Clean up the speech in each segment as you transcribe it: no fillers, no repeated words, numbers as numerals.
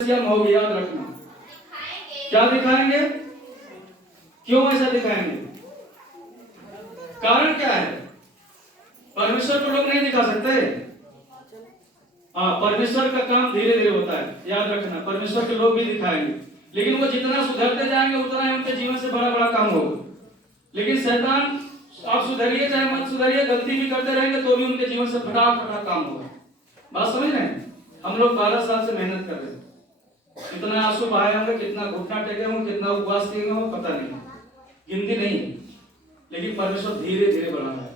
होगी, याद रखना। क्या दिखाएंगे? क्यों ऐसा दिखाएंगे? कारण क्या है? परमेश्वर को लोग नहीं दिखा सकते। हाँ, परमेश्वर का काम धीरे धीरे होता है, याद रखना। परमेश्वर के लोग भी दिखाएंगे, लेकिन वो जितना सुधरते जाएंगे उतना ही उनके जीवन से बड़ा बड़ा काम होगा। लेकिन शैतान, आप सुधरिए चाहे मत सुधरिए, गलती भी करते रहेंगे तो भी उनके जीवन से फटाफट काम होगा। बात समझ रहे हैं? हम लोग 12 साल से मेहनत कर रहे हैं, कितना आंसू बहाए होंगे, कितना घुटना टेके होंगे, कितना उपवास किए होंगे, पता नहीं, गिनती नहीं। लेकिन परमेश्वर धीरे धीरे बढ़ा रहा है।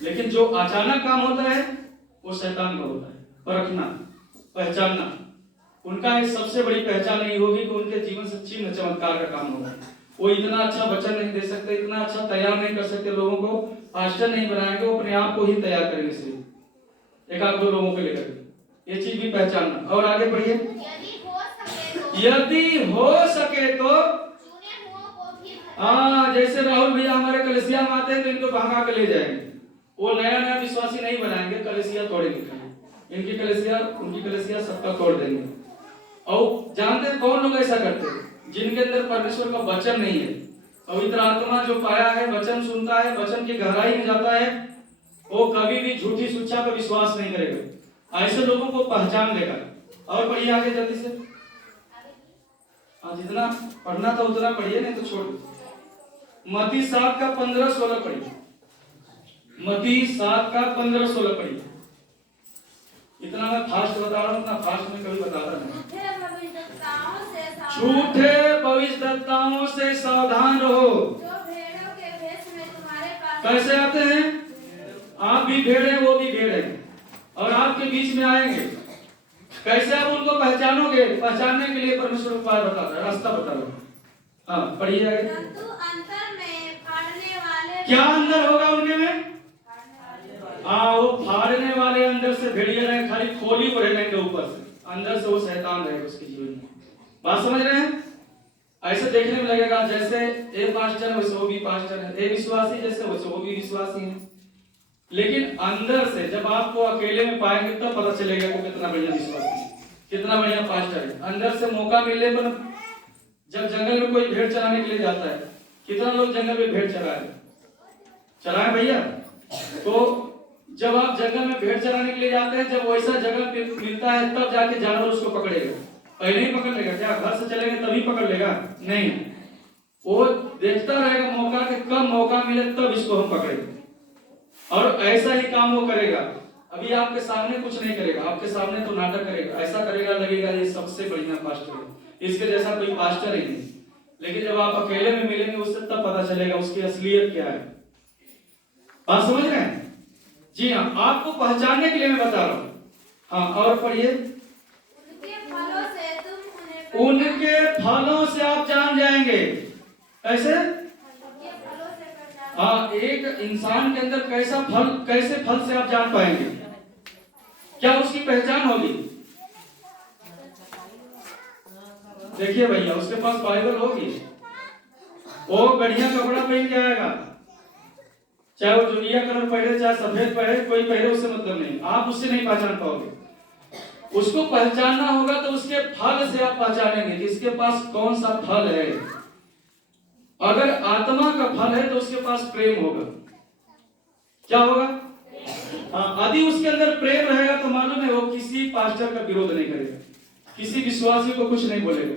लेकिन जो अचानक काम होता है वो शैतान का होता है। परखना, पहचानना, उनका एक सबसे बड़ी पहचान नहीं होगी कि उनके जीवन से चिन्ह चमत्कार का काम होगा। वो इतना अच्छा वचन नहीं दे सकते, इतना अच्छा तैयार नहीं कर सकते लोगों को, पास्टर नहीं बनाएंगे, वो अपने आप को ही तैयार करेंगे सिर्फ एक आध दो लोगों को लेकर। ये चीज भी पहचानना। और आगे बढ़िए। यदि हो सके तो हाँ, जैसे राहुल भैया हमारे कलेसिया में आते हैं तो इनको भगा के ले जाएंगे। वो नया नया विश्वासी नहीं बनाएंगे, कलेसिया तोड़ेंगे। इनकी कलेसिया उनकी कलेसिया सबका तोड़ देंगे। और जानते हैं कौन लोग ऐसा करते हैं? जिनके अंदर परमेश्वर का वचन नहीं है। पवित्र आत्मा जो पाया है, वचन सुनता है, वचन की गहराई में जाता है, वो कभी भी झूठी शिक्षा पर विश्वास नहीं करेगा। ऐसे लोगों को पहचान लेगा। और बढ़िए आगे जल्दी से। जितना पढ़ना था उतना पढ़िए, नहीं तो छोड़। मत्ती 7 का 15-16 पढ़िए। मत्ती 7 का 15-16 पढ़िए। इतना मैं फास्ट बता रहा हूँ, उतना फास्ट में कभी बताता नहीं। झूठे भविष्यद्वक्ताओं से सावधान रहो। कैसे आते हैं? आप भी भेड़ हैं, वो भी भेड़ है, और आपके बीच में आएंगे। कैसे आप उनको पहचानोगे? पहचानने के लिए परमेश्वर उपाय बताता है, रास्ता बता रहा है। हाँ, पढ़िए आगे। क्या अंदर होगा उनके में? हाँ, वो फाड़ने वाले अंदर से भेड़िए रहे, खाली खोली को रहेंगे ऊपर से, अंदर से वो शैतान रहेगा उसके जीवन में। बात समझ रहे हैं? ऐसे देखने में लगेगा जैसे ए पास्टर है वैसे वो भी पास्टर है, ए विश्वासी जैसे वैसे वो भी विश्वासी है। लेकिन अंदर से जब आपको अकेले में पाएंगे तब पता चलेगा वो कितना बढ़िया विश्वासी है, कितना बढ़िया पास्टर है। अंदर से मौका मिलने पर, जब जंगल में कोई भेड़ चराने के लिए जाता है, कितना लोग जंगल में भेड़ चराए भैया? तो जब आप जंगल में भेड़ चराने के लिए जाते हैं, जब वैसा जगह मिलता है तब जाके जानवर उसको पकड़ेगा। पहले ही पकड़ लेगा क्या? घर से चलेंगे तभी पकड़ लेगा? नहीं, वो देखता रहेगा मौका कि कब मौका मिले तब इसको हम पकड़ेंगे। और ऐसा ही काम वो करेगा। अभी आपके सामने कुछ नहीं करेगा, आपके सामने तो नाटक करेगा, ऐसा करेगा लगेगा ये सबसे बढ़िया पास्टर है, इसके जैसा कोई पास्टर ही नहीं। लेकिन जब आप अकेले में मिलेंगे उससे तब पता चलेगा उसकी असलियत क्या है। बात समझ रहे हैं? जी हाँ, आपको पहचानने के लिए मैं बता रहा हूँ। हाँ, और पढ़िए। उनके फलों से आप जान जाएंगे। कैसे? हाँ, एक इंसान के अंदर कैसे फल से आप जान पाएंगे? क्या उसकी पहचान होगी? देखिए भैया, उसके पास बाइबल होगी, वो बढ़िया कपड़ा पहन के आएगा, चाहे वो जुनिया कलर पहने चाहे सफेद पहने, कोई पहने उससे मतलब नहीं, आप उससे नहीं पहचान पाओगे। उसको पहचानना होगा तो उसके फल से आप पहचानेंगे कि इसके पास कौन सा फल है। अगर आत्मा का फल है तो उसके पास प्रेम होगा। क्या होगा? यदि उसके अंदर प्रेम रहेगा तो मालूम है वो किसी पास्टर का विरोध नहीं करेगा, किसी विश्वासी को कुछ नहीं बोलेगा।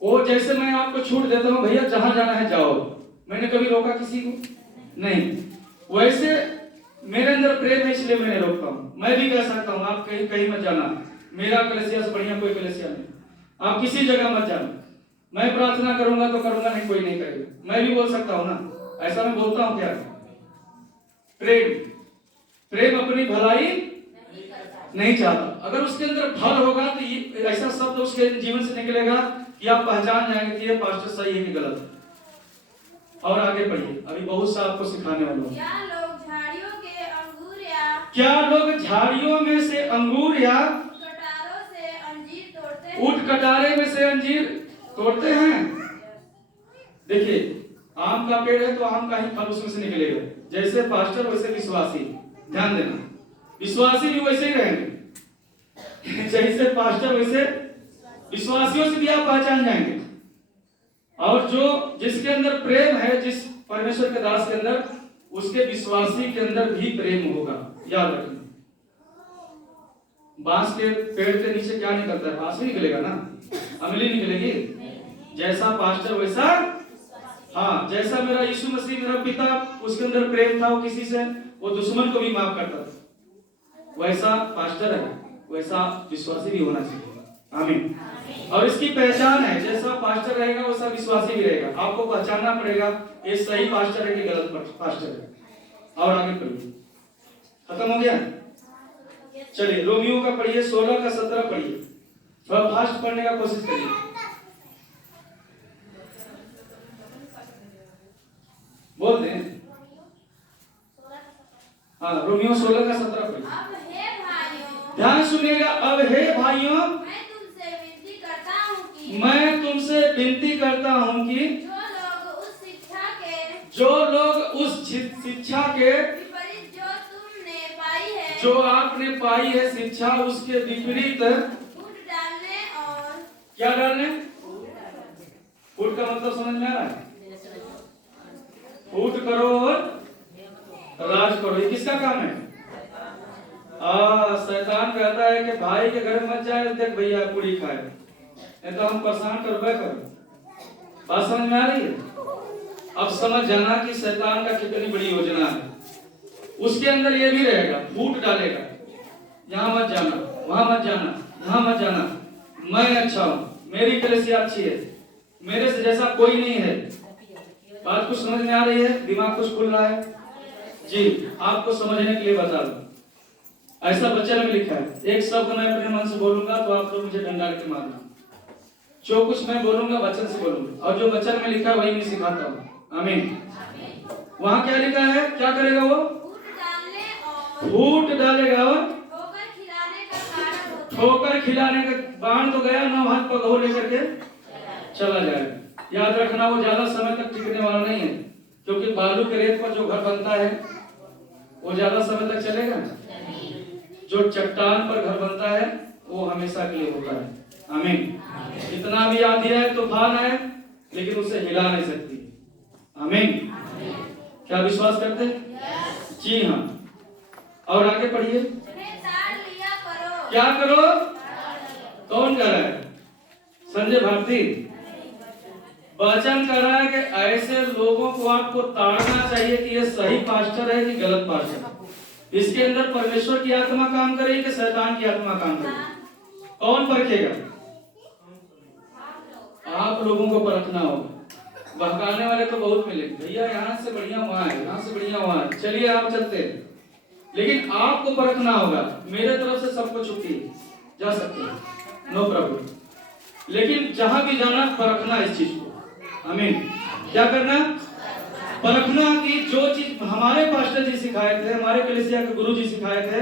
वो जैसे मैं आपको छूट देता हूं, भैया जहां जाना है जाओ, मैंने कभी रोका किसी को नहीं। वैसे मेरे अंदर प्रेम है इसलिए मैंने रोकता हूं। मैं भी कह सकता हूं आप कहीं कहीं मत जाना, मेरा कलेसिया से बढ़िया कोई कलेसिया नहीं, आप किसी जगह मत जाना। मैं प्रार्थना करूंगा तो करूंगा, नहीं कोई नहीं करेगा। मैं भी बोल सकता हूं ना, ऐसा मैं बोलता हूं क्या? प्रेम अपनी भलाई नहीं चाहता। अगर उसके अंदर फल होगा तो ये ऐसा शब्द उसके जीवन से निकलेगा कि आप पहचान जाएंगे कि ये पास्टर सही है कि गलत है। और आगे पढ़िए, अभी बहुत सा आपको सिखाने वाला हूं। क्या लोग झाड़ियों में से अंगूर या ऊंट कटारे में से अंजीर तोड़ते हैं? देखिए, आम का पेड़ है तो आम का ही फल उसमें से निकलेगा। जैसे पास्टर वैसे विश्वासी, ध्यान देना, विश्वासी भी वैसे ही रहेंगे। जैसे पास्टर वैसे विश्वासियों से भी आप पहचान जाएंगे। और जो जिसके अंदर प्रेम है, जिस परमेश्वर के दास के अंदर, उसके विश्वासी के अंदर भी प्रेम होगा। याद रखना, बांस के पेड़ के नीचे क्या निकलता है? बांस ही निकलेगा ना, अमली निकलेगी। जैसा पास्टर वैसा, हाँ, जैसा मेरा यीशु मसीह मेरा पिता, उसके अंदर प्रेम था वो किसी से, वो दुश्मन को भी माफ करता था, वैसा पास्टर है, वैसा विश्वासी भी होना चाहिए। आमीन। और इसकी पहचान है, जैसा पास्टर रहेगा वैसा विश्वासी भी रहेगा। आपको पहचानना पड़ेगा ये सही पास्टर है कि गलत पास्टर है। और आगे पढ़िए, खत्म हो गया। चलिए रोमियो का पढ़िए, 16 का 17 पढ़िए, थोड़ा फास्ट पढ़ने का कोशिश करिए। बोल दें, हाँ, रोमियो 16 का 17 पढ़िए। ध्यान सुनिएगा। अब हे भाइयों, मैं तुमसे विनती करता हूं कि जो लोग उस शिक्षा के जो आपने पाई है शिक्षा, उसके विपरीत फूट डालने और क्या डालने? फूट का मतलब समझ में आ रहा है? फूट करो और राज करो, ये किसका काम है? शैतान कहता है कि भाई के घर मत जाए, देख भैया पूरी खाए, नहीं तो हम परेशान करबे करो। बात समझ में आ रही है? अब समझ जाना कि शैतान का कितनी बड़ी योजना है। उसके अंदर ये भी रहेगा, फूट डालेगा, यहाँ मत जाना, वहां मत जाना, यहाँ मत जाना, मैं अच्छा हूँ, मेरी कलीसिया अच्छी है, मेरे से जैसा कोई नहीं है। बात कुछ समझ में आ रही है? दिमाग कुछ खुल रहा है जी? आपको समझने के लिए बता दूं, ऐसा वचन में लिखा है, एक शब्द मैं अपने मन से बोलूंगा तो आप लोग मुझे डंडा के मारना। जो कुछ मैं बोलूंगा वचन से बोलूंगा, और जो वचन में लिखा है वही मैं सिखाता हूँ। आमीन। वहां क्या लिखा है? क्या करेगा वो? फूट डालेगा और ठोकर खिलाने का। बाण तो गया, 9 हाथ पर घोल लेकर के चला जाएगा। याद रखना, वो ज्यादा समय तक टिकने वाला नहीं है, क्योंकि बालू के रेत पर जो घर बनता है वो ज्यादा समय तक चलेगा। जो चट्टान पर घर बनता है वो हमेशा के लिए होता है। आमीन। जितना भी आंधी है, तूफान है, लेकिन उसे हिला नहीं सकती। आमीन। क्या विश्वास करते हैं? जी हाँ। और आगे पढ़िए, क्या करो? कौन कर रहा है? संजय भारती वचन कर रहा है कि ऐसे लोगों को आपको ताड़ना चाहिए कि ये सही पास्टर है कि गलत पास्टर। इसके अंदर परमेश्वर की आत्मा काम करे कि शैतान की आत्मा काम करे? कौन परखेगा? आप लोगों को परखना होगा। बहकाने वाले तो बहुत मिले, भैया यहाँ से बढ़िया वहां है, यहाँ से बढ़िया वहां है, चलिए आप चलते हैं, लेकिन आपको परखना होगा। मेरे तरफ से सबको छुट्टी जा सकती है, नो प्रॉब्लम, लेकिन जहां भी जाना परखना इस चीज को। आमीन। क्या करना? परखना कि जो चीज हमारे पास्टर जी सिखाए थे, हमारे कलीसिया के गुरु जी सिखाए थे,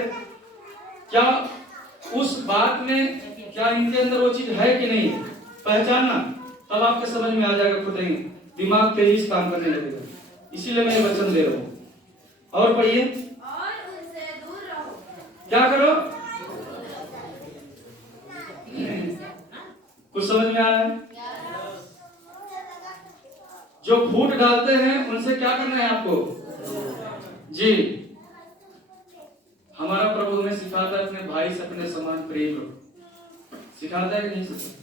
क्या उस बात में, क्या इनके अंदर वो चीज है कि नहीं, पहचानना। तब आपके समझ में आ जाएगा, खुद ही दिमाग तेजी से काम करने लगेगा। इसीलिए मैं वचन दे रहा हूँ। और पढ़िए, क्या करो? कुछ समझ में आ रहा है? जो फूट डालते हैं उनसे क्या करना है आपको? जी, हमारा प्रभु हमें सिखाता है अपने भाई से अपने समान प्रेम रखो। सिखाता है कि नहीं सिखाता?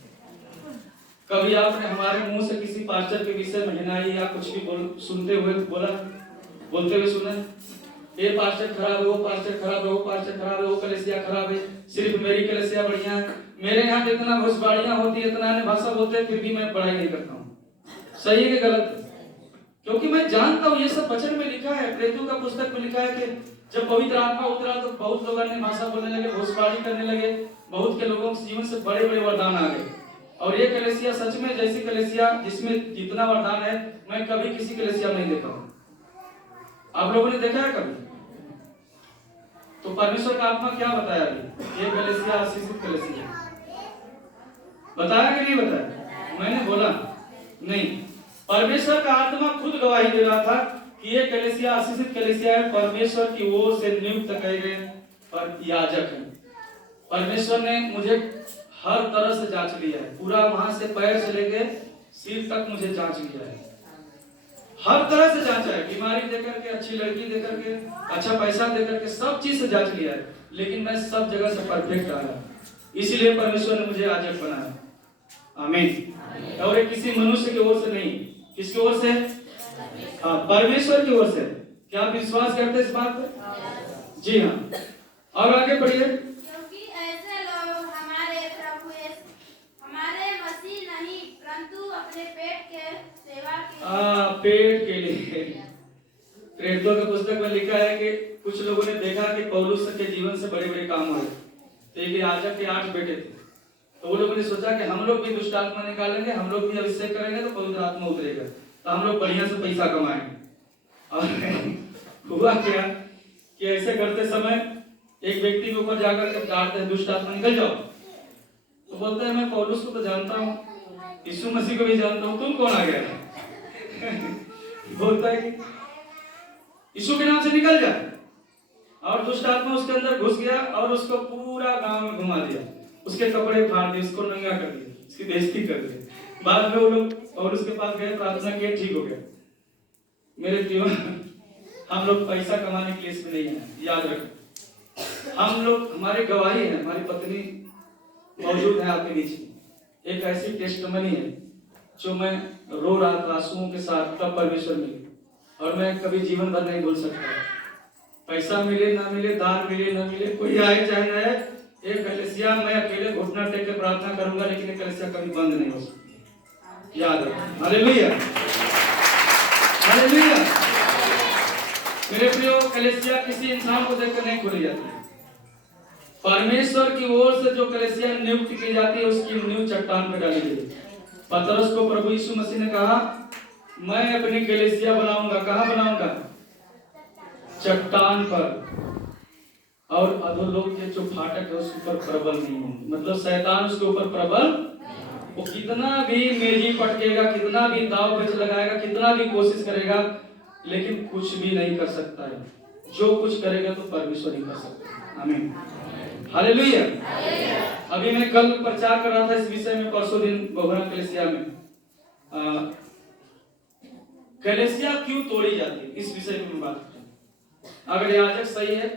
कभी आपने हमारे मुंह से किसी पास्टर के विषय में हिनाई या कुछ भी सुनते हुए बोलते हुए सुना? ये पास्टर खराब है, वो पास्टर खराब है, वो पास्टर खराब है, वो कलीसिया खराब है, सिर्फ मेरी कलीसिया बढ़िया है, मेरे यहाँ जितना घुसबाड़ियां होती है, इतना भाषा बोलते हैं, फिर भी मैं पढ़ाई नहीं करता हूँ। सही है कि गलत है? क्योंकि मैं जानता हूँ ये सब वचन में लिखा है, प्रेरितों का पुस्तक में लिखा है कि जब पवित्र आत्मा उतरा तो बहुत लोग अन्य भाषा बोलने लगे, घुसबाड़ी करने लगे, बहुत के लोगों के जीवन से बड़े बड़े वरदान आ गए। और ये कलीसिया सच में जैसी कलीसिया जिसमें जितना वरदान है, मैं कभी किसी कलीसिया में नहीं देखा हूँ। आप लोगों ने देखा है कभी? तो परमेश्वर का आत्मा क्या बताया? ये कलीसिया आशीषित कलीसिया बताया कि नहीं बताया? मैंने बोला नहीं, परमेश्वर का आत्मा खुद गवाही दे रहा था कि ये कलीसिया आशीषित कलीसिया है, परमेश्वर की ओर से नियुक्त किए गए पर याजक हैं। परमेश्वर ने मुझे हर तरह से जांच लिया है, पूरा वहां से पैर से लेके सिर तक मुझे जांच लिया है, हर तरह से जांचा है, बीमारी देकर के, अच्छी लड़की देकर के, अच्छा पैसा देकर के, सब चीज से जांच लिया है, लेकिन मैं सब जगह से परफेक्ट आया, इसलिए परमेश्वर ने मुझे याजक बनाया। आमीन। और ये किसी मनुष्य की ओर से नहीं, किसकी ओर से? हाँ, परमेश्वर की ओर से। क्या आप विश्वास करते हैं इस बात पे? जी हाँ। और आगे बढ़िए। क्योंकि ऐसे लोग हमारे प्रभु हमारे मसीह नहीं परंतु अपने पेट के सेवा के पेट के लिए। प्रेरितों की पुस्तक में लिखा है कि कुछ लोगों ने देखा कि पौलुस के जीवन से बड़े बड़े काम हुए, तो एक याजक के 8 बेटे थे, तो वो लोगों ने सोचा कि हम लोग भी दुष्ट आत्मा निकालेंगे, हम लोग भी अभिषेक करेंगे तो पवित्र आत्मा उतरेगा, तो हम लोग बढ़िया से पैसा कमाएंगे। और हुआ क्या कि ऐसे करते समय एक व्यक्ति के ऊपर जाकर के डांटते हैं, दुष्ट आत्मा निकल जाओ, तो बोलते हैं मैं पौलुस को तो जानता हूँ, यीशु मसीह को भी जानता हूँ, तुम कौन आ गया? बोलता है कि यीशु के नाम से निकल जाए, और दुष्ट आत्मा उसके अंदर घुस गया और उसको पूरा गांव में घुमा दिया, उसके कपड़े फाड़ दिए, उसको नंगा कर दिया, उसकी बेइज्जती कर दी। बाद में वो लोग और उसके पास गए, प्रार्थना किए, ठीक हो गया। मेरे प्रियो, हम लोग पैसा कमाने के लिए इसमें नहीं है, याद रखें। हम लोग, हमारी गवाही है, हमारी पत्नी मौजूद है आपके बीच में, एक ऐसी टेस्टमनी है जो मैं रो रहा था आंसुओं के साथ, तब परमेश्वर मिले, और मैं कभी जीवन भर नहीं भूल सकता। पैसा मिले ना मिले, दान मिले ना मिले, कोई आए चाहे ना आए, एक कलीसिया मैं अकेले घुटना टेक के प्रार्थना करूंगा, लेकिन ये कलीसिया कभी बंद नहीं हो सकती, याद रखें। Hallelujah, hallelujah. मेरे प्रियो, कलीसिया किसी इंसान को देखकर नहीं खोली जाती है, परमेश्वर की ओर से जो कलीसिया नियुक्त की जाती है, उसकी नींव चट्टान पर डाली गई। पतरस को प्रभु यीशु मसीह ने कहा, मैं अपनी कलीसिया बनाऊंगा, कहां बनाऊंगा? चट्टान पर, और अधोलोक के जो फाटक है उसके ऊपर प्रबल नहीं होंगे, मतलब शैतान उसके ऊपर प्रबल, वो कितना भी मेजी पटकेगा, कितना भी दाव पेच लगाएगा, कितना भी कोशिश करेगा, लेकिन कुछ भी नहीं कर सकता है। जो कुछ करेगा तो परमेश्वर ही कर सकता है। आमीन, हालेलुया। अभी मैं कल प्रचार कर रहा था इस विषय में, परसों दिन बहुरा कलीसिया में, कलीसिया क्यों तोड़ी जाती है, इस विषय में बात करें। अगर याजक सही है